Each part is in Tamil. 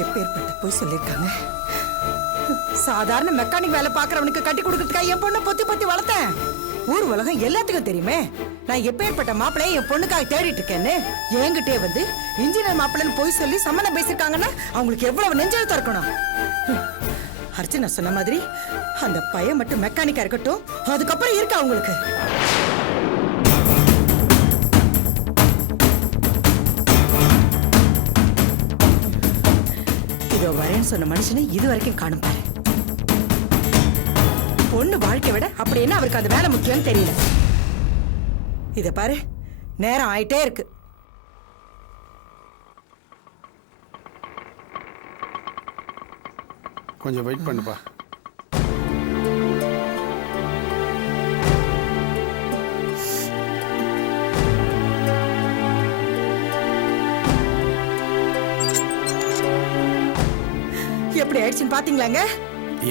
எப்பேற்பட்ட போய் சொல்லிருக்காங்க. சாதாரண மெக்கானிக் வேலை பாக்குறவனுக்கு கட்டி கொடுக்கறதுக்காக என் பொண்ணை பொத்தி பொத்தி வளர்த்தேன். ஊர் உலகம் எல்லாத்துக்கும் தெரியுமே நான் எப்பேற்பட்ட மாப்பிள்ளைய என் பொண்ணுக்காக தேடிட்டு இருக்கேன்னு. என்கிட்டே வந்து இன்ஜினியர் மாப்பிள்ளைன்னு போய் சொல்லி சம்மந்தம் பேசிருக்காங்கன்னா அவங்களுக்கு எவ்வளவு நெஞ்செழுத்தம் இருக்கணும். அர்ச்சனா சொன்ன மாதிரி அந்த பையன் மட்டும் மெக்கானிக்கா இருக்கட்டும், அதுக்கப்புறம் இருக்கா அவங்களுக்கு. இதோ வரேன்னு சொன்ன மனுஷனை இது வரைக்கும் காணும் பாரு. பொண்ணு வாழ்க்கை விட அப்படி என்ன அவருக்கு அந்த வேலை முக்கியம்னு தெரியல. இத பாரு, நேரம் ஆயிட்டே இருக்கு. கொஞ்சம் வெயிட் பண்ணுப்பா. எப்படி ஆயிடுச்சுன்னு பாத்தீங்களாங்க?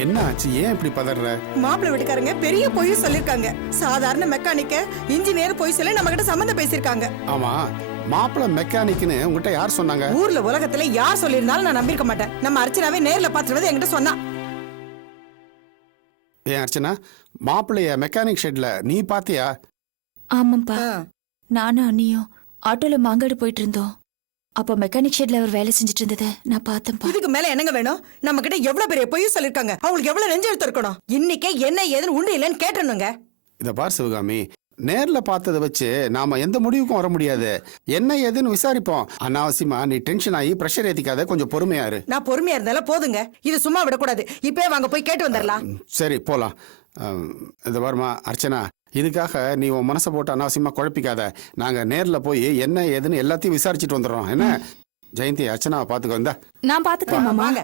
என்ன ஆச்சு? ஏன் இப்படி பதற? மாப்பிள்ளை வீட்டுக்காரங்க பெரிய பொய் சொல்லிருக்காங்க. சாதாரண மெக்கானிக்க இன்ஜினியர் பொய் சொல்லி நம்ம கிட்ட சம்மந்தம் பேசிருக்காங்க. ஆமா, மாப்பிள்ளை மெக்கானிக்னு உங்ககிட்ட யார் சொன்னாங்க? ஊர்ல உலகத்துல யார் சொல்லியிருந்தாலும் நான் நம்பிருக்க மாட்டேன். நம்ம அர்ச்சனாவே நேர்ல பாத்துறது என்கிட்ட சொன்னா. ஏன் அர்ச்சனா, மாப்பிள்ளைய மெக்கானிக் ஷெட்ல நீ பாத்தியா? ஆமாப்பா, நானும் அண்ணியும் ஆட்டோல மாங்காடு போயிட்டு இருந்தோம். அப்போ மெக்கானிக் ஷெட்ல அவர் வேலை செஞ்சுட்டு இருந்ததை நான் பார்த்தேன்ப்பா. இதுக்கு மேல என்னங்க வேணும்? நம்ம கிட்ட எவ்வளவு பெரிய பொய் சொல்லிருக்காங்க. அவங்களுக்கு எவ்வளவு நெஞ்செழுத்து இருக்கணும். இன்னைக்கே என்ன ஏதுன்னு உண்டு இல்லைன்னு கேட்டணுங்க. இத பார் சிவகாமி, நேர்ல பார்த்ததை வச்சு நாம எந்த முடிவுக்கும் வர முடியாது. என்ன ஏதுன்னு விசாரிப்போம். அனாவசியமா நீ டென்ஷன் ஆகி பிரஷர் ஏத்திக்காத, கொஞ்சம் பொறுமையா இரு. நான் பொறுமையா இருந்தாலும் போதுங்க. இது சும்மா விடக்கூடாது. இப்பவே வாங்க போய் கேட்டு வந்துடலாம். சரி போலாம். இந்த பாருமா அர்ச்சனா, இதுக்காக நீ உன் மனசை போட்டு அனாவசியமா குழப்பிக்காத. நாங்க நேர்ல போய் என்ன ஏதுன்னு எல்லாத்தையும் விசாரிச்சுட்டு வந்துடுறோம். என்ன ஜெயந்தி, அர்ச்சனாவை பாத்துக்க. வந்தா நான் பாத்துக்கிறேன் மாமா. வாங்க.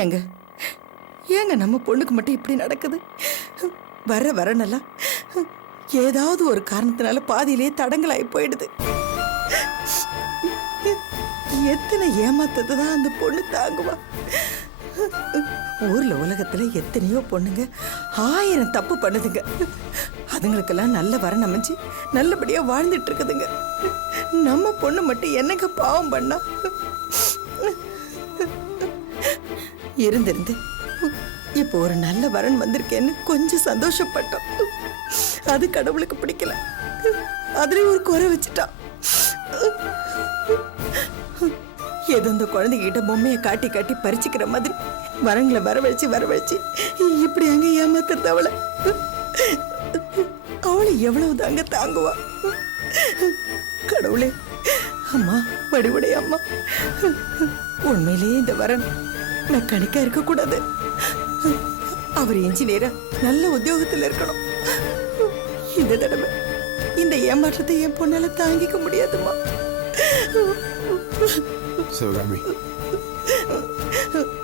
ஏங்க ஏங்க நம்ம பொண்ணுக்கு மட்டும் இப்படி நடக்குது? வர வர நல்லா ஏதாவது ஒரு காரணத்தினால பாதியிலேயே தடங்களாகி போயிடுது. எத்தனை ஏமாத்தத்தை தான் அந்த பொண்ணு தாங்குவா? ஊர்ல உலகத்துல எத்தனையோ பொண்ணுங்க 1000 தப்பு பண்ணுதுங்க. அதுங்களுக்கெல்லாம் நல்ல வரன் அமைஞ்சு நல்லபடியா வாழ்ந்துட்டு இருக்குதுங்க. நம்ம பொண்ணு மட்டும் என்னங்க பாவம் பண்ணா? இருந்து இப்போ ஒரு நல்ல வரன் வந்திருக்கேன்னு கொஞ்சம் சந்தோஷப்பட்டோம். அது கடவுளுக்கு பிடிக்கல. அதுல ஒரு குறை வச்சுட்டான். ஏதோ இந்த குழந்தைகிட்ட பொம்மையை காட்டி காட்டி பறிச்சுக்கிற மாதிரி வரங்களை வரவழைச்சு இப்படி அங்க ஏமாத்துறது அவளை. அவளை எவ்வளவு தாங்க தாங்குவா? கடவுளே, அம்மா வடிவுடைய அம்மா, உண்மையிலேயே இந்த வரன் மெக்கானிக்கா இருக்க கூடாது. அவர் இன்ஜினியரா நல்ல உத்தியோகத்தில் இருக்கணும். இந்த தடவை இந்த ஏமாற்றத்தை என் பொண்ணால தாங்கிக்க முடியாதுமா. சிவகாமி,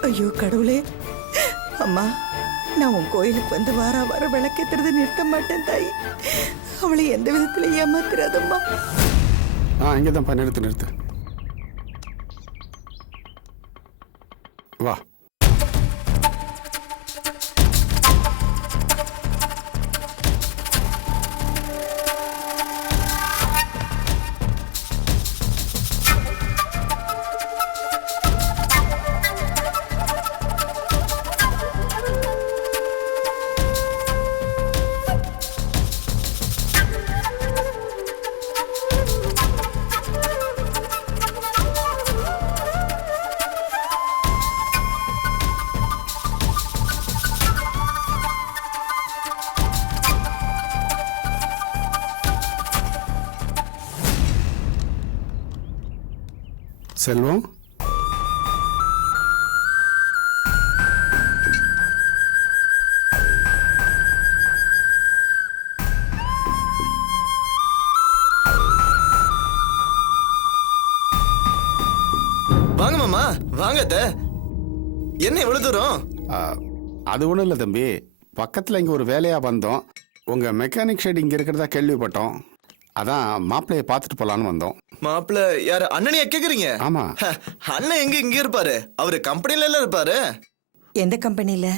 ஐயோ கடவுளே, அம்மா நான் உன் கோயிலுக்கு வந்து வார விளக்கேத்துறதை நிறுத்த மாட்டேன் தாய். அவளை எந்த விதத்துல ஏமாத்துறாதம்மா. இங்கதான் நிறுத்து. வா. செல்வம், வாங்க மாமா, வாங்க. என்ன இவ்வளவு தூரம்? அது ஒன்றும் இல்லை தம்பி, பக்கத்தில் இங்கே ஒரு வேலையாக வந்தோம். உங்கள் மெக்கானிக் ஷெட் இங்கே இருக்கிறதா கேள்விப்பட்டோம். அதான் மாப்பிள்ளையை பார்த்துட்டு போகலான்னு வந்தோம். மாப்பிள்ள யாரு அண்ணனையா கேக்குறீங்க? ஆமாம். அண்ணன் எங்க இங்க இருப்பாரு? அவரு கம்பெனில எல்லாம் இருப்பாரு. எந்த கம்பெனில?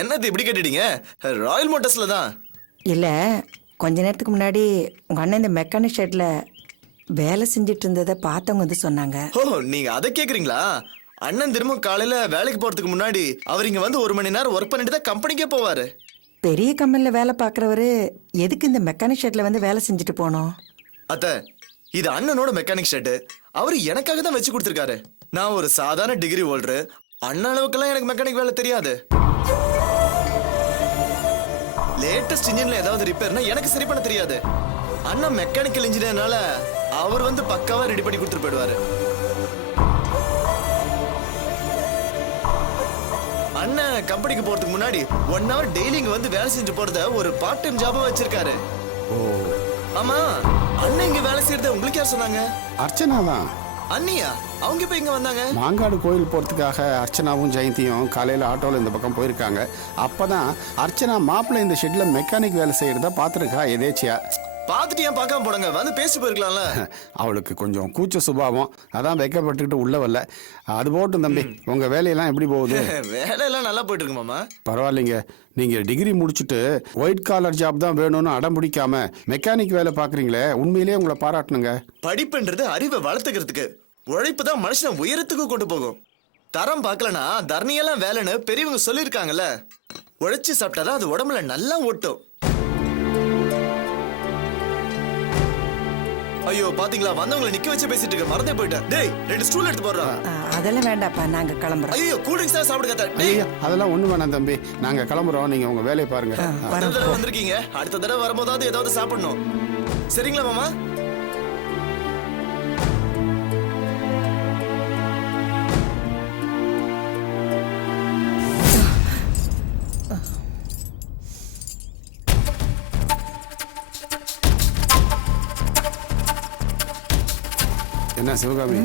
என்னது இப்படி கேட்டுட்டீங்க? ராயல் மோட்டார்ஸ்ல தான். இல்ல, கொஞ்ச நேரத்துக்கு முன்னாடி உங்க அண்ணன் இந்த மெக்கானிக் ஷெட்ல வேலை செஞ்சுட்டு இருந்ததை பார்த்தவங்க வந்து சொன்னாங்க. ஓ, நீங்க அதை கேக்குறீங்களா? அண்ணன் திரும்ப காலையில வேலைக்கு போறதுக்கு முன்னாடி அவர் இங்க வந்து 1 மணி நேரம் ஒர்க் பண்ணிட்டு தான் கம்பெனிக்கே போவாரு. பெரிய கம்பெனில வேலை பார்க்குறவரு எதுக்கு இந்த மெக்கானிக் ஷெட்ல வந்து வேலை செஞ்சுட்டு போனோம்? அத்த, இது அண்ணனோட மெக்கானிக் ஷெட். அவரு எனக்காக தான் வச்சு கொடுத்துருக்காரு. நான் ஒரு சாதாரண டிகிரி ஹோல்டர். அண்ணன் அளவுக்குலாம் எனக்கு மெக்கானிக் வேலை தெரியாது. லேட்டஸ்ட் இன்ஜின்ல ஏதாவது ரிப்பேர்னா எனக்கு சரி பண்ண தெரியாது. அண்ணன் மெக்கானிக்கல் இன்ஜினியர்னால அவர் வந்து பக்காவா ரெடி பண்ணி கொடுத்துட்டு போயிடுவாரு. அண்ணன் கம்பெனிக்கு போறதுக்கு முன்னாடி 1 hour டெய்லி இங்க வந்து வேலை செஞ்சு போறத ஒரு பார்ட் டைம் ஜாபா வச்சிருக்காரு. ஓ, ஆமா, அண்ணன் இங்க வேலை செய்யறத உங்களுக்கு யார் சொன்னாங்க? அர்ச்சனா தான். அண்ணியா? அவங்க இப்ப இங்க வந்தாங்க? மாங்காடு கோயில் போகிறதுக்காக அர்ச்சனாவும் ஜெயந்தியும் காலையில் ஆட்டோவில் இந்த பக்கம் போயிருக்காங்க. அப்போ தான் அர்ச்சனா மாப்பிள்ளை இந்த ஷெட்டில் மெக்கானிக் வேலை செய்கிறத பார்த்துருக்கா எதேச்சியா. பாத்துட்டு ஏன் பார்க்காம போடுங்க, வந்து பேசி போயிருக்கலாம்ல. அவளுக்கு கொஞ்சம் கூச்ச சுபாவம், அதான் வெக்கப்பட்டுக்கிட்டு உள்ள வரல. அது போட்டும் தம்பி, உங்கள் வேலையெல்லாம் எப்படி போகுது? வேலையெல்லாம் நல்லா போயிட்டு இருக்கு மாமா. பரவாயில்லைங்க. நீங்கள் டிகிரி முடிச்சுட்டு ஒயிட் காலர் ஜாப் தான் வேணும்னு அடம் பிடிக்காம மெக்கானிக் வேலை பார்க்குறீங்களே, உண்மையிலேயே உங்களை பாராட்டணுங்க. படிப்புன்றது அறிவை வளர்த்துக்கிறதுக்கு, உழைப்பு தான் மனுஷனை உயரத்துக்கு கொண்டு போகும். தரம் பார்க்கலனா தரணியெல்லாம் வேலைன்னு பெரியவங்க சொல்லியிருக்காங்கல்ல. உழைச்சி சாப்பிட்டாதான் அது உடம்புல நல்லா ஓட்டும். ஐயோ, பாத்தீங்களா, வந்தவங்களை நிக்க வச்சு பேசிட்டு இருக்க, மறந்தே போயிட்டேன். டேய், 2 ஸ்டூல் எடுத்து போடுறான். அதெல்லாம் வேண்டாப்பா, நாங்க கிளம்புறோம். ஐயோ, கூல் ட்ரிங்க்ஸ் தான் சாப்பிடுங்க. ஐயா, அதெல்லாம் ஒன்றும் வேணாம் தம்பி, நாங்கள் கிளம்புறோம். நீங்கள் உங்கள் வேலையை பாருங்க. அடுத்த தடவை வந்திருக்கீங்க, அடுத்த தடவை வரும்போதாவது ஏதாவது சாப்பிடணும். சரிங்களா மாமா? என்ன சிவகாமி,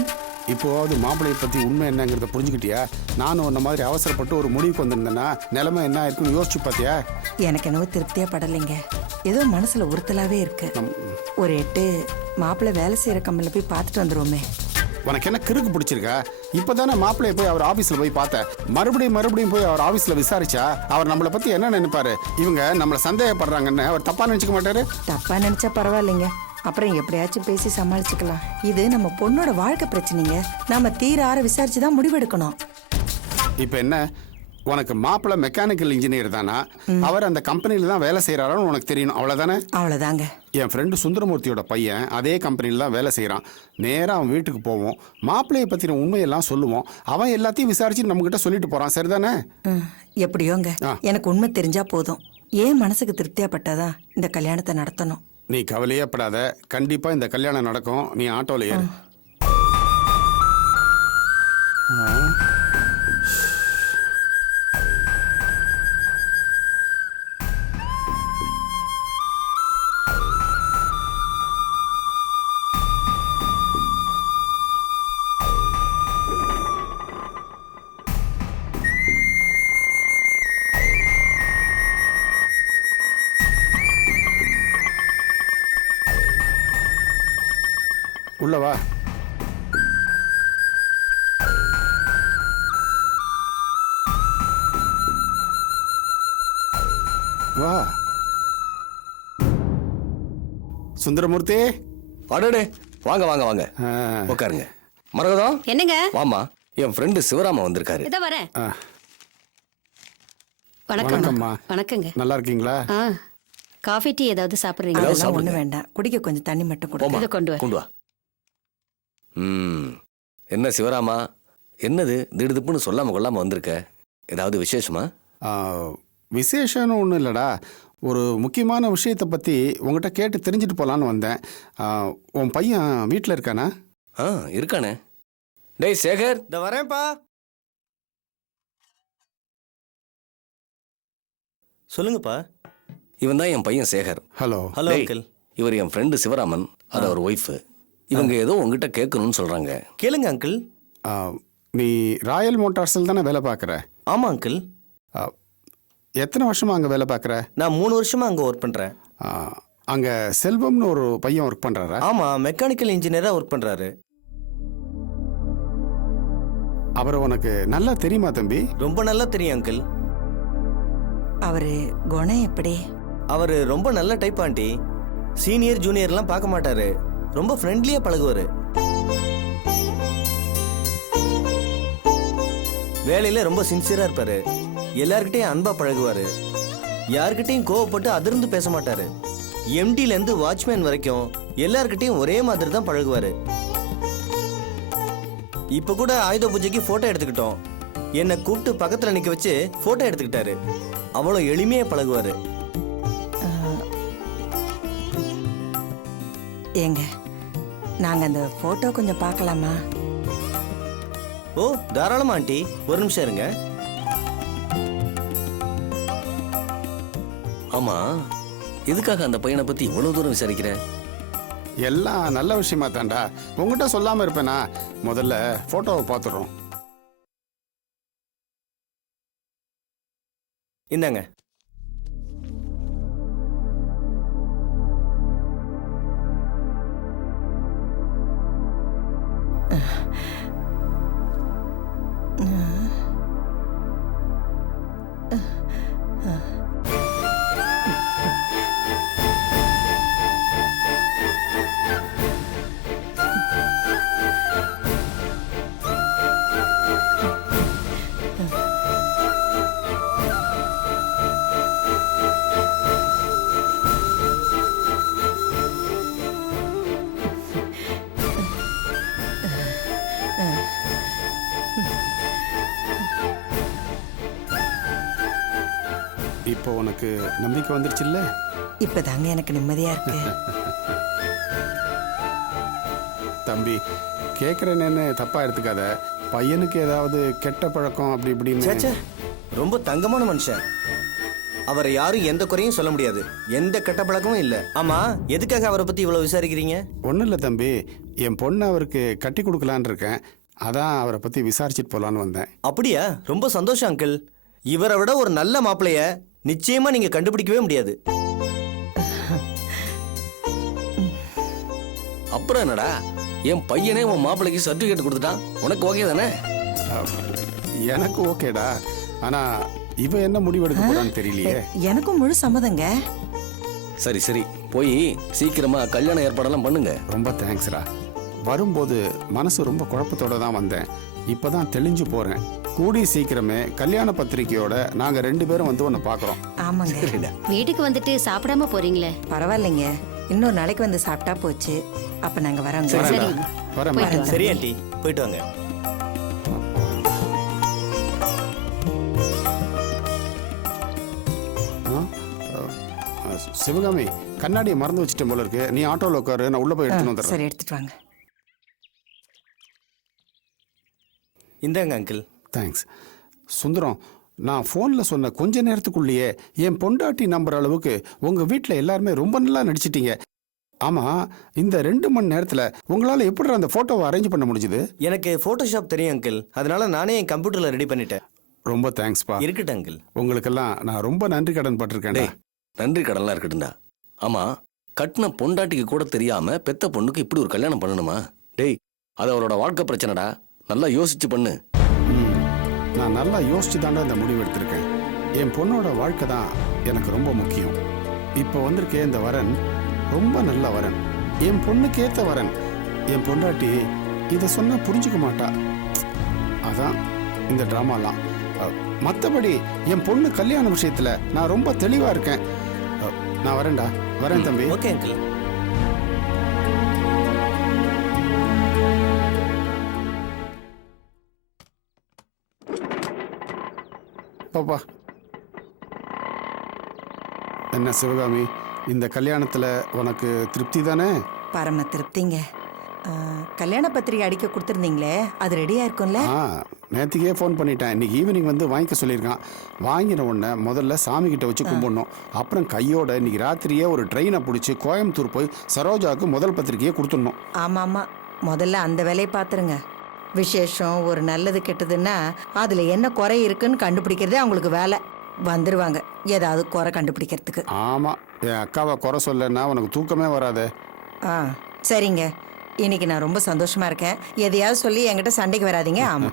இப்போவாவது மாப்பிள்ளையை பற்றி உண்மை என்னங்கிறத புரிஞ்சுக்கிட்டியா? நானும் உன்ன மாதிரி அவசரப்பட்டு ஒரு முடிவுக்கு வந்திருந்தேன்னா நிலைமை என்ன இருக்குன்னு யோசிச்சு பார்த்தியா? எனக்கு என்னவோ திருப்தியா படலைங்க. ஏதோ மனசுல உறுத்தலாவே இருக்கு. ஒரு 8 மாப்பிள்ளை வேலை செய்யற கம்பெனில போய் பார்த்துட்டு வந்துருவோமே. உனக்கு என்ன கிறுக்கு பிடிச்சிருக்கா? இப்போதானே மாப்பிள்ளையை போய் அவர் ஆஃபீஸில் போய் பார்த்தேன். மறுபடியும் போய் அவர் ஆஃபீஸில் விசாரிச்சா அவர் நம்மளை பற்றி என்ன நினைப்பாரு? இவங்க நம்மளை சந்தேகப்படுறாங்கன்னு அவர் தப்பாக நினச்சிக்க மாட்டாரு? தப்பா நினைச்சா பரவாயில்லைங்க, அப்புறம் எப்படியாச்சும் பேசி சமாளிச்சுக்கலாம். இது நம்ம பொண்ணோட வாழ்க்கை பிரச்சனைங்க. நாம தீர ஆற விசாரிச்சுதான் முடிவெடுக்கணும். இப்போ என்ன, உனக்கு மாப்பிள்ளை மெக்கானிக்கல் இன்ஜினியர் தானா? அவர் அந்த கம்பெனியில் தான் வேலை செய்கிறாருன்னு உனக்கு தெரியணும், அவ்வளோதானே? அவ்வளோதாங்க. என் ஃப்ரெண்டு சுந்தரமூர்த்தியோட பையன் அதே கம்பெனியில் தான் வேலை செய்கிறான். நேராக அவன் வீட்டுக்கு போவோம், மாப்பிள்ளையை பற்றின உண்மையெல்லாம் சொல்லுவோம். அவன் எல்லாத்தையும் விசாரிச்சு நம்மகிட்ட சொல்லிட்டு போகிறான், சரிதானே? எப்படியோங்க, எனக்கு உண்மை தெரிஞ்சா போதும். ஏன் மனசுக்கு திருப்தியா பட்டாதான் இந்த கல்யாணத்தை நடத்தணும். நீ கவலையே படாத, கண்டிப்பாக இந்த கல்யாணம் நடக்கும். நீ ஆட்டோவில் ஏறு. உள்ள வா. வா சுந்தரமூர்த்தி. அடடே, வாங்க வாங்க வாங்க, உட்காருங்க. மரகதம், என்னங்க? வாமா. என் ஃப்ரெண்டு சிவராம வந்திருக்காரு. இதோ வரேன். வணக்கம்மா. வணக்கம்மா. வணக்கங்க. நல்லா இருக்கீங்களா? காஃபி டீ ஏதாவது சாப்பிடுறீங்களா? அதெல்லாம் ஒண்ணு வேண்டாம், குடிக்க கொஞ்சம் தண்ணி மட்டும் கொடுங்க. போமா, இதை கொண்டு வா. கொண்டு வா. என்ன சிவராமா, என்னது திடுதுப்புன்னு சொல்லாம கொள்ளாம வந்திருக்க? ஏதாவது விசேஷமா? விசேஷம்னு ஒன்றும் இல்லைடா, ஒரு முக்கியமான விஷயத்தை பற்றி உங்ககிட்ட கேட்டு தெரிஞ்சுட்டு போகலான்னு வந்தேன். உன் பையன் வீட்டில் இருக்கானா? இருக்கானே. டேய் சேகர், இந்த வரேன்ப்பா. சொல்லுங்கப்பா. இவன் தான் என் பையன் சேகர். ஹலோ. ஹலோ டேய், அங்கிள். இவர் என் ஃப்ரெண்டு சிவராமன், அது அவர் ஒய்ஃபு. இவங்க ஏதோ உங்ககிட்ட கேட்கணும்னு சொல்றாங்க. கேளுங்க அங்கிள். நீ ராயல் மோட்டார்ஸில் தானே வேலை பார்க்குற? ஆமா அங்கிள். எத்தனை வருஷமா அங்கே வேலை பார்க்குற? நான் 3 வருஷமா அங்கே ஒர்க் பண்ணுறேன். அங்கே செல்வம்னு ஒரு பையன் ஒர்க் பண்ணுறாரா? ஆமாம், மெக்கானிக்கல் இன்ஜினியராக ஒர்க் பண்ணுறாரு. அவரை உனக்கு நல்லா தெரியுமா தம்பி? ரொம்ப நல்லா தெரியும் அங்கிள். அவரு குணம் எப்படி? அவர் ரொம்ப நல்ல டைப் ஆண்டி. சீனியர் ஜூனியர்லாம் பார்க்க மாட்டாரு. ரொம்ப ஃப்ரெண்ட்லியாக பழகுவார். வேலையில் ரொம்ப சின்சியராக இருப்பார். எல்லார்கிட்டையும் அன்பாக பழகுவார். யார்கிட்டையும் கோவப்பட்டு அதிர்ந்து பேச மாட்டார். எம்டிலேருந்து வாட்ச்மேன் வரைக்கும் எல்லார்கிட்டையும் ஒரே மாதிரி தான் பழகுவார். இப்போ கூட ஆயுத பூஜைக்கு ஃபோட்டோ எடுத்துக்கிட்டோம். என்னை கூப்பிட்டு பக்கத்தில் நிற்க வச்சு ஃபோட்டோ எடுத்துக்கிட்டாரு. அவ்வளோ எளிமையாக பழகுவார். ஏங்க, நாங்க அந்த போட்டோ கொஞ்சம் பார்க்கலாமா? ஓ, தாராளமா ஆண்டி. ஒரு நிமிஷம் இருங்க. ஆமா, எதுக்காக அந்த பையனை பத்தி இவ்வளவு தூரம் விசாரிக்கிற? எல்லாம் நல்ல விஷயமா தாண்டா. உங்ககிட்ட சொல்லாமல் இருப்பேனா? முதல்ல ஃபோட்டோவை பார்த்துடுறோம். இந்தாங்க. இப்போ உனக்கு நம்பிக்கை வந்துருச்சுல்ல? இப்பதாங்க எனக்கு நிம்மதியா இருக்கு. தம்பி, கேட்குறேன்னு தப்பா எடுத்துக்காத. பையனுக்கு ஏதாவது கெட்ட பழக்கம் அப்படி இப்படின்னு? சேச்சே, ரொம்ப தங்கமான மனுஷன். அவரை யாரும் எந்த குறையும் சொல்ல முடியாது. எந்த கெட்ட பழக்கமும் இல்லை. ஆமா, எதுக்காக அவரை பத்தி இவ்வளவு விசாரிக்கிறீங்க? ஒன்றும் இல்லை தம்பி, என் பொண்ணை அவருக்கு கட்டி கொடுக்கலான்னு இருக்கேன். அதான் அவரை பற்றி விசாரிச்சுட்டு போகலான்னு வந்தேன். அப்படியா? ரொம்ப சந்தோஷம் அங்கிள். இவரை விட ஒரு நல்ல மாப்பிளைய நிச்சயமா நீங்க கண்டுபிடிக்கவே முடியாது. அப்புறம் என்னடா, என் பையனே உன் மாப்பிள்ளைக்கு சர்டிஃபிகேட் கொடுத்துட்டான். உனக்கு ஓகே தானே? எனக்கு ஓகேடா. ஆனால் இவ என்ன முடிவெடுக்க போறான்னு தெரியலையே. எனக்கும் முழு சம்மதங்க. சரி சரி, போய் சீக்கிரமா கல்யாண ஏற்பாடெல்லாம் பண்ணுங்க. ரொம்ப தேங்க்ஸ்டா. வரும்போது மனசு ரொம்ப குழப்பத்தோட தான் வந்தேன். இப்போதான் தெளிஞ்சு போறேன். கூடி சீக்கிரமே கல்யாண பத்திரிக்கையோட நாங்க 2 பேரும் வந்து உன்னை பார்க்குறோம். ஆமாங்க. வீட்டுக்கு வந்துட்டு சாப்பிடாம போறீங்களே? பரவாயில்லைங்க, இன்னொரு நாளைக்கு வந்து சாப்பிட்டா போச்சு. அப்ப நாங்க வரோங்க. சரி, வரேன். போயிட்டு வாங்க. சரி ஆண்டி, போயிட்டு வாங்க. சிவகாமி, கண்ணாடியை மறந்து வச்சுட்டேன் போல இருக்கு. நீ ஆட்டோவில் உட்காரு, நான் உள்ள போய் எடுத்துன்னு வந்துடுறேன். சரி, எடுத்துட்டு வாங்க. இந்தாங்க அங்கிள். தேங்க்ஸ். சுந்தரம், நான் ஃபோனில் சொன்ன கொஞ்ச நேரத்துக்குள்ளேயே என் பொண்டாட்டி நம்புற அளவுக்கு உங்கள் வீட்டில் எல்லாருமே ரொம்ப நல்லா நடிச்சிட்டீங்க. ஆமாம், இந்த 2 மணி நேரத்தில் உங்களால் எப்படி அந்த ஃபோட்டோவை அரேஞ்ச் பண்ண முடிஞ்சுது? எனக்கு ஃபோட்டோஷாப் தெரியும் அங்கிள். அதனால நானே என் கம்ப்யூட்டரில் ரெடி பண்ணிட்டேன். ரொம்ப தேங்க்ஸ்ப்பா. இருக்கட்டும் அங்கிள். உங்களுக்கெல்லாம் நான் ரொம்ப நன்றி கடன் பட்டிருக்கேன். டேய், நன்றி கடன்லாம் இருக்கட்டும்டா. ஆமா, கட்டின பொண்டாட்டிக்கு கூட தெரியாம பெத்த பொண்ணுக்கு இப்படி ஒரு கல்யாணம் பண்ணணுமா? டேய், அது அவளோட வாழ்க்கை பிரச்சனைடா. நல்லா யோசிச்சு பண்ணு. நான் நல்லா யோசிச்சு தாண்டா இந்த முடிவு எடுத்திருக்கேன். என் பொண்ணோட வாழ்க்கை தான் எனக்கு ரொம்ப முக்கியம். இப்போ வந்திருக்கே இந்த வரன் ரொம்ப நல்ல வரன், என் பொண்ணுக்கு ஏற்ற வரன். என் பொண்டாட்டி இதை சொன்னா புரிஞ்சுக்க மாட்டா. அதான் இந்த ட்ராமாலாம். மற்றபடி என் பொண்ணு கல்யாண விஷயத்துல நான் ரொம்ப தெளிவா இருக்கேன். நான் வரேன்டா. வரேன் தம்பி. Okay uncle. பாப்பா. என்ன சிவகாமி, இந்த கல்யாணத்துல உனக்கு திருப்தி தானே? பரம திருப்திங்க. கல்யாண பத்திரிகை அடிக்க கொடுத்துருந்தீங்களே, அது ரெடியா இருக்கும்ல? நேற்றுக்கே ஃபோன் பண்ணிட்டேன். இன்னைக்கு ஈவினிங் வந்து வாங்கிக்க சொல்லியிருக்கான். வாங்கின உடனே முதல்ல சாமி கிட்ட வச்சு கும்பிடணும். அப்புறம் கையோட இன்னைக்கு ராத்திரியே ஒரு ட்ரெயினை பிடிச்சி கோயம்புத்தூர் போய் சரோஜாவுக்கு முதல் பத்திரிக்கையை கொடுத்துடணும். ஆமா ஆமா, முதல்ல அந்த வேலையை பாத்துருங்க. விசேஷம் ஒரு நல்லது கெட்டதுன்னா அதுல என்ன குறை இருக்குன்னு கண்டுபிடிக்கிறதே அவங்களுக்கு வேலை. வந்துருவாங்க ஏதாவது குறை கண்டுபிடிக்கிறதுக்கு. ஆமா, என் அக்காவை குறை சொல்லன்னா உனக்கு தூக்கமே வராதே. ஆ சரிங்க, இன்னைக்கு நான் ரொம்ப சந்தோஷமா இருக்கேன். எதையாவது சொல்லி என்கிட்ட சண்டைக்கு வராதீங்க. ஆமா.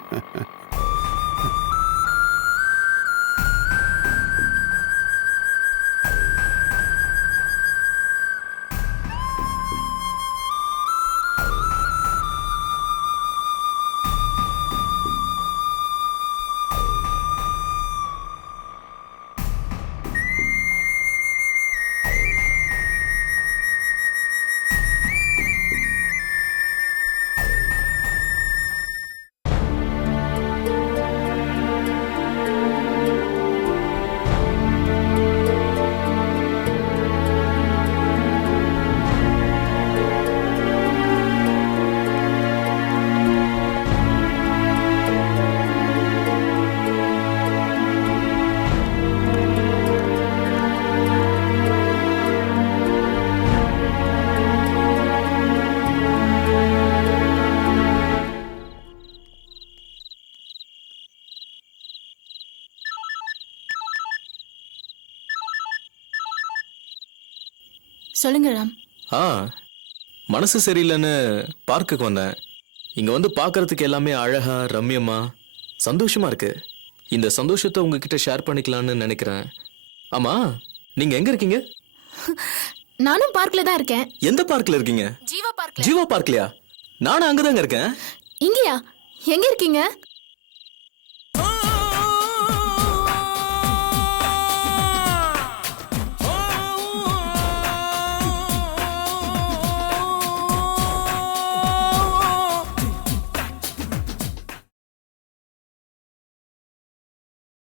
சொல்லுங்க ராம். ஆ, மனசு சரியில்லைன்னு பார்க்குக்கு வந்தேன். இங்க வந்து பார்க்கறதுக்கு எல்லாமே அழகா ரம்யமா சந்தோஷமா இருக்கு. இந்த சந்தோஷத்தை உங்ககிட்ட ஷேர் பண்ணிக்கலாம்னு நினைக்கிறேன். ஆமா, நீங்க எங்க இருக்கீங்க? நானும் பார்க்ல தான் இருக்கேன். எந்த பார்க்ல இருக்கீங்க? ஜீவா பார்க்ல. ஜீவா பார்க்லயா? நானும் அங்கதாங்க இருக்கேன். இங்கயா? எங்க இருக்கீங்க?